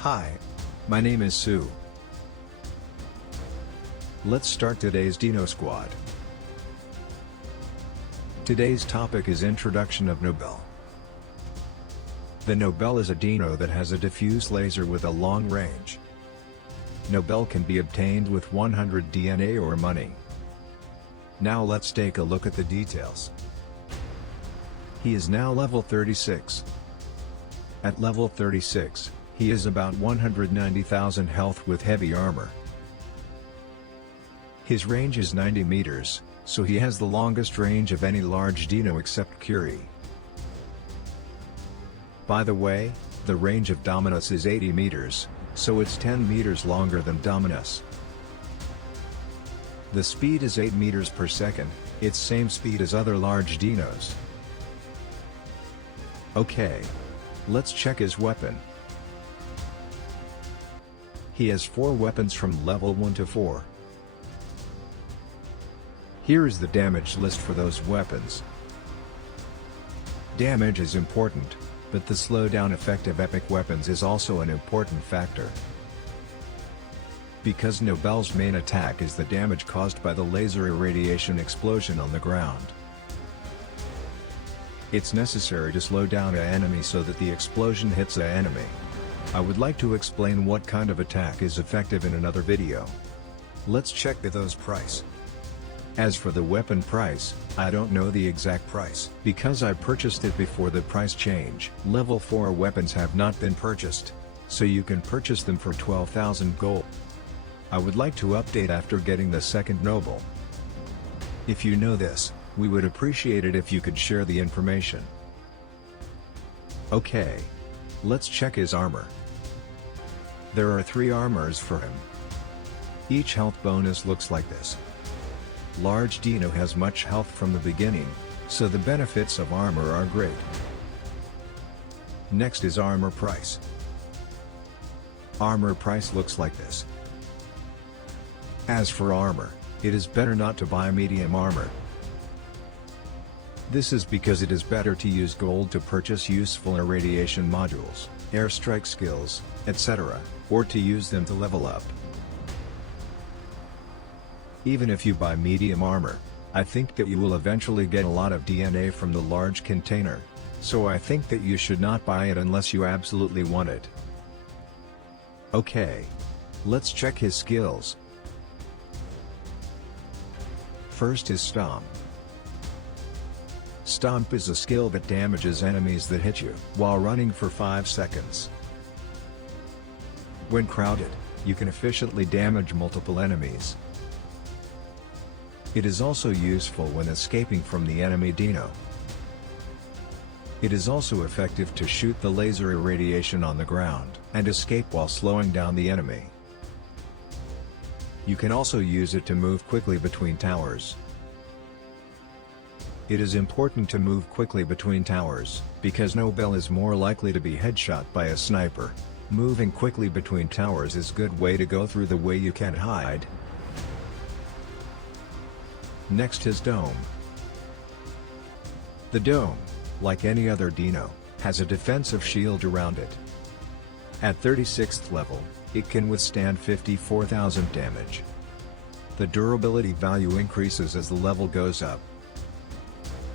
Hi. My name is Sue. Let's start today's Dino Squad. Today's topic is Introduction of Nobel. The Nobel is a Dino that has a diffuse laser with a long range. Nobel can be obtained with 100 DNA or money. Now let's take a look at the details. He is now level 36. At level 36, he is about 190,000 health with heavy armor. His range is 90 meters, so he has the longest range of any large Dino except Curie. By the way, the range of Dominus is 80 meters, so it's 10 meters longer than Dominus. The speed is 8 meters per second, it's same speed as other large Dinos. Okay. Let's check his weapon. He has 4 weapons from level 1 to 4. Here is the damage list for those weapons. Damage is important, but the slowdown effect of epic weapons is also an important factor. Because Nobel's main attack is the damage caused by the laser irradiation explosion on the ground. It's necessary to slow down an enemy so that the explosion hits the enemy. I would like to explain what kind of attack is effective in another video. Let's check those price. As for the weapon price, I don't know the exact price because I purchased it before the price change. Level 4 weapons have not been purchased, so you can purchase them for 12,000 gold. I would like to update after getting the second Nobel. If you know this, we would appreciate it if you could share the information. Okay. Let's check his armor. There are 3 armors for him. Each health bonus looks like this. Large Dino has much health from the beginning, so the benefits of armor are great. Next is armor price. Armor price looks like this. As for armor, it is better not to buy medium armor. This is because it is better to use gold to purchase useful irradiation modules, airstrike skills, etc., or to use them to level up. Even if you buy medium armor, I think that you will eventually get a lot of DNA from the large container, so I think that you should not buy it unless you absolutely want it. Okay. Let's check his skills. First is Stomp. Stomp is a skill that damages enemies that hit you while running for 5 seconds. When crowded, you can efficiently damage multiple enemies. It is also useful when escaping from the enemy Dino. It is also effective to shoot the laser irradiation on the ground and escape while slowing down the enemy. You can also use it to move quickly between towers. It is important to move quickly between towers, because Nobel is more likely to be headshot by a sniper. Moving quickly between towers is a good way to go through the way you can't hide. Next is Dome. The Dome, like any other Dino, has a defensive shield around it. At 36th level, it can withstand 54,000 damage. The durability value increases as the level goes up.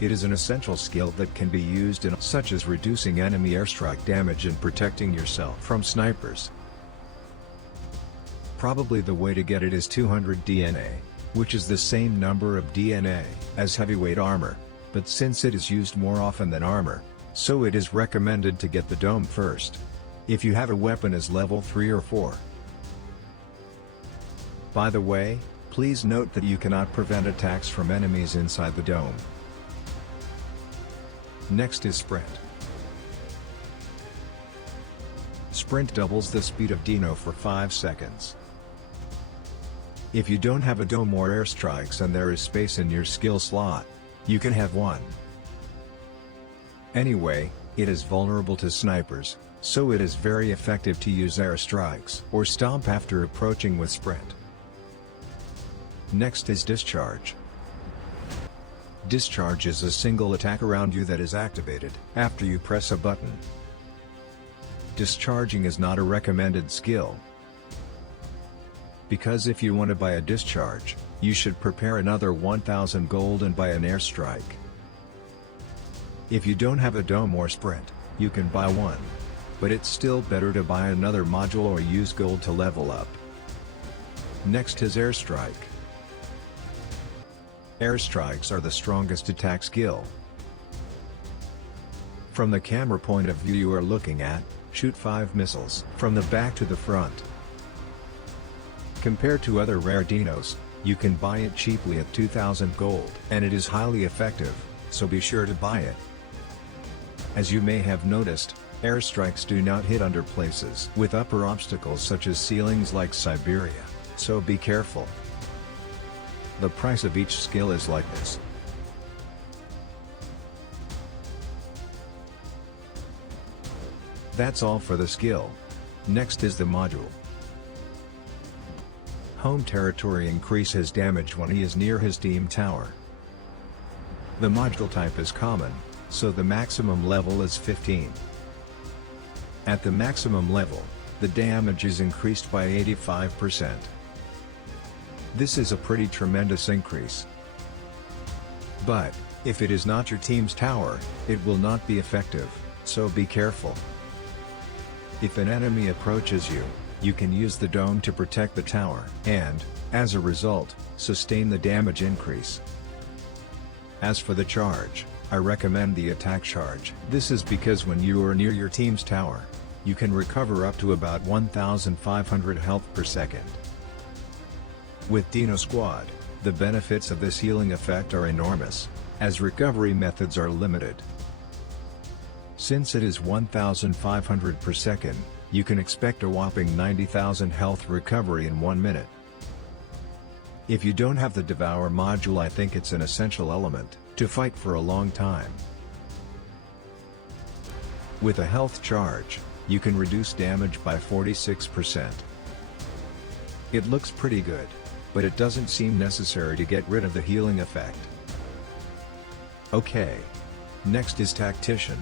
It is an essential skill that can be used in such as reducing enemy airstrike damage and protecting yourself from snipers. Probably the way to get it is 200 DNA, which is the same number of DNA as heavyweight armor, but since it is used more often than armor, so it is recommended to get the Dome first. If you have a weapon as level 3 or 4. By the way, please note that you cannot prevent attacks from enemies inside the Dome. Next is Sprint. Sprint doubles the speed of Dino for 5 seconds. If you don't have a Dome or airstrikes and there is space in your skill slot, you can have one. Anyway, it is vulnerable to snipers, so it is very effective to use airstrikes or Stomp after approaching with Sprint. Next is Discharge. Discharge is a single attack around you that is activated after you press a button. Discharging is not a recommended skill, because if you want to buy a discharge, you should prepare another 1000 gold and buy an airstrike. If you don't have a dome or sprint, you can buy one, but it's still better to buy another module or use gold to level up. Next is airstrike. Airstrikes are the strongest attack skill. From the camera point of view you are looking at, shoot 5 missiles from the back to the front. Compared to other rare dinos, you can buy it cheaply at 2000 gold, and it is highly effective, so be sure to buy it. As you may have noticed, airstrikes do not hit under places with upper obstacles such as ceilings like Siberia, so be careful. The price of each skill is like this. That's all for the skill. Next is the module. Home territory increases damage when he is near his team tower. The module type is common, so the maximum level is 15. At the maximum level, the damage is increased by 85%. This is a pretty tremendous increase. But, if it is not your team's tower, it will not be effective, so be careful. If an enemy approaches you, you can use the dome to protect the tower, and, as a result, sustain the damage increase. As for the charge, I recommend the attack charge. This is because when you are near your team's tower, you can recover up to about 1500 health per second. With Dino Squad, the benefits of this healing effect are enormous, as recovery methods are limited. Since it is 1500 per second, you can expect a whopping 90,000 health recovery in 1 minute. If you don't have the Devour module, I think it's an essential element to fight for a long time. With a health charge, you can reduce damage by 46%. It looks pretty good, but it doesn't seem necessary to get rid of the healing effect. Okay. Next is Tactician.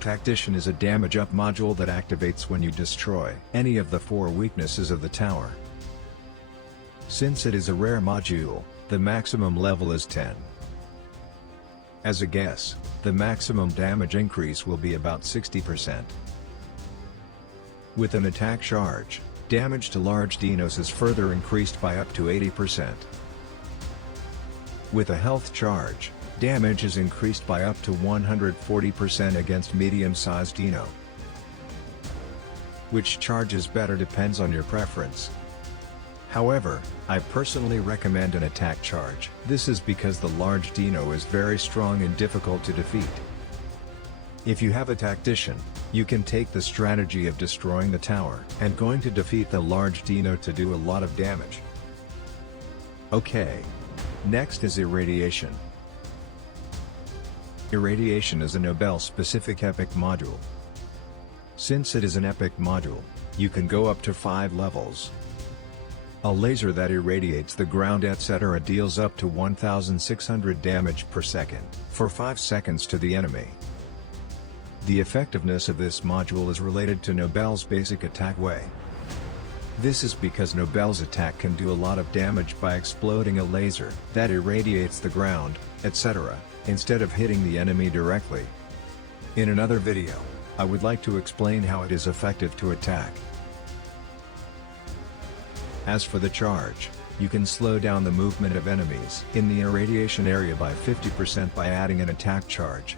Tactician is a damage up module that activates when you destroy any of the 4 weaknesses of the tower. Since it is a rare module, the maximum level is 10. As a guess, the maximum damage increase will be about 60%. With an attack charge, damage to large dinos is further increased by up to 80%. With a health charge, damage is increased by up to 140% against medium-sized dino. Which charge is better depends on your preference. However, I personally recommend an attack charge. This is because the large dino is very strong and difficult to defeat. If you have a tactician, you can take the strategy of destroying the tower and going to defeat the large dino to do a lot of damage. Okay. Next is Irradiation. Irradiation is a Nobel-specific epic module. Since it is an epic module, you can go up to 5 levels. A laser that irradiates the ground etc. deals up to 1600 damage per second, for 5 seconds to the enemy. The effectiveness of this module is related to Nobel's basic attack way. This is because Nobel's attack can do a lot of damage by exploding a laser that irradiates the ground, etc., instead of hitting the enemy directly. In another video, I would like to explain how it is effective to attack. As for the charge, you can slow down the movement of enemies in the irradiation area by 50% by adding an attack charge.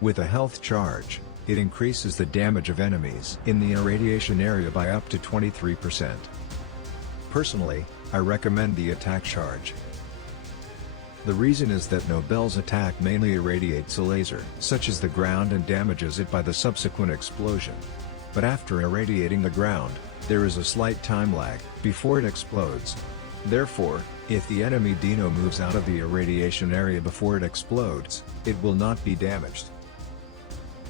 With a health charge, it increases the damage of enemies in the irradiation area by up to 23%. Personally, I recommend the attack charge. The reason is that Nobel's attack mainly irradiates a laser, such as the ground, and damages it by the subsequent explosion. But after irradiating the ground, there is a slight time lag before it explodes. Therefore, if the enemy dino moves out of the irradiation area before it explodes, it will not be damaged.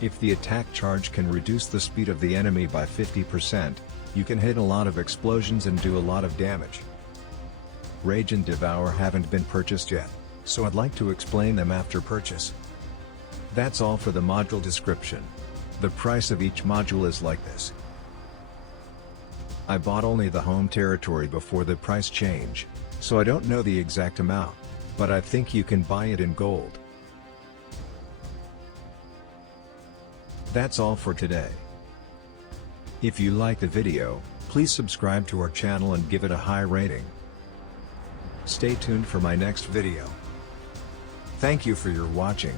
If the attack charge can reduce the speed of the enemy by 50%, you can hit a lot of explosions and do a lot of damage. Rage and Devour haven't been purchased yet, so I'd like to explain them after purchase. That's all for the module description. The price of each module is like this. I bought only the home territory before the price change, so I don't know the exact amount, but I think you can buy it in gold. That's all for today. If you like the video, please subscribe to our channel and give it a high rating. Stay tuned for my next video. Thank you for your watching.